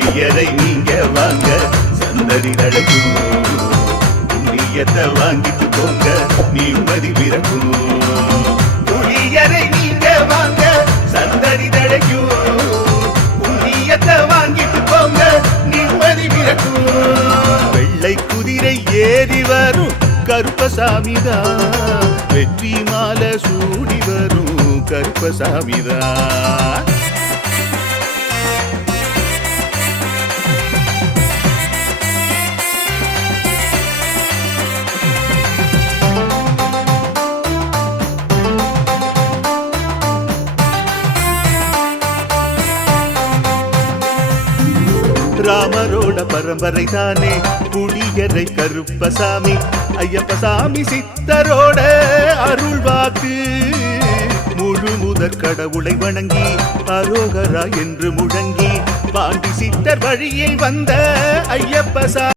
புளியரை நீங்க வாங்க சந்தடி தழைக்கும் புண்ணியத்தை வாங்கிட்டு போங்க நிம்மதி பிறக்கும் புளியரை நீங்க வாங்க சந்தடி தழைக்கும் புண்ணியத்தை வாங்கிட்டு போங்க நிம்மதி பிறக்கும் வெள்ளை குதிரை ஏறி வரும் கருப்பசாமிதான் வெற்றி மாலை சூடி வரும் கருப்பசாமிதான் ராமரோட பரம்பரை தானே புளியரை கருப்பசாமி ஐயப்பசாமி சித்தரோட அருள் வாக்கு முழு முதற் கடவுளை வணங்கி அரோகரா என்று முழங்கி பாண்டி சித்தர் வழியை வந்த ஐயப்பசாமி